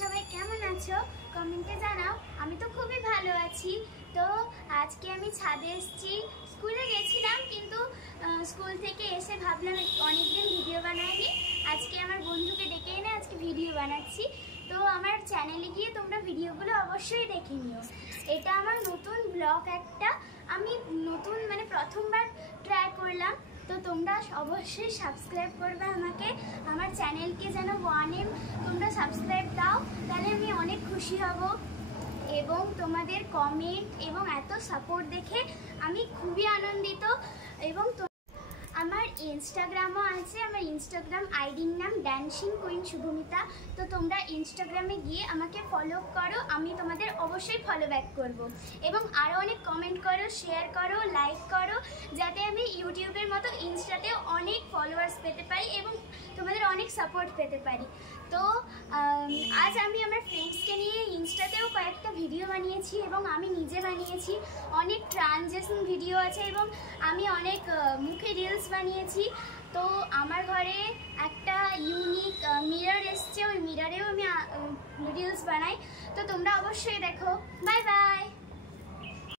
সবাই কেমন আছো কমেন্টে জানাও। আমি তো খুবই ভালো আছি। তো আজকে আমি ছাদে এসেছি, স্কুলে গেছিলাম কিন্তু স্কুল থেকে এসে ভাবলাম অনেকদিন ভিডিও বানাইনি, আজকে আমার বন্ধুকে ডেকে এনে আজকে ভিডিও বানাচ্ছি। তো আমার চ্যানেলে গিয়ে তোমরা ভিডিওগুলো অবশ্যই দেখে নিও। এটা আমার নতুন ব্লগ একটা, আমি নতুন মানে প্রথমবার ট্রাই করলাম। তো তোমরা অবশ্যই সাবস্ক্রাইব করবে আমাকে, আমার চ্যানেলকে যেন 1M তোমরা সাবস্ক্রাইব দাও, তাহলে আমি অনেক খুশি হব। এবং তোমাদের কমেন্ট এবং এত সাপোর্ট দেখে আমি খুবই আনন্দিত। এবং আমার ইনস্টাগ্রামও আছে, আমার ইনস্টাগ্রাম আইডির নাম ড্যান্সিং কুইন শুভমিতা। তো তোমরা ইনস্টাগ্রামে গিয়ে আমাকে ফলো করো, আমি তোমাদের অবশ্যই ফলো ব্যাক করব। এবং আরও অনেক কমেন্ট করো, শেয়ার করো, লাইক করো, যাতে আমি ইউটিউবের মতো ইনস্টাতেও অনেক ফলোয়ার্স পেতে পারি এবং তোমাদের অনেক সাপোর্ট পেতে পারি। তো আজ আমি আমার ফ্রেন্ডসকে নিয়ে ইনস্টাতেও কয়েকটা ভিডিও বানিয়েছি এবং আমি নিজে বানিয়েছি। অনেক ট্রানজেকশন ভিডিও আছে এবং আমি অনেক মুখে রিলস বানিয়েছি। তো আমার ঘরে একটা ইউনিক মিরর এসছে, ওই মিররেও আমি রিলস বানাই। তো তোমরা অবশ্যই দেখো। Bye bye.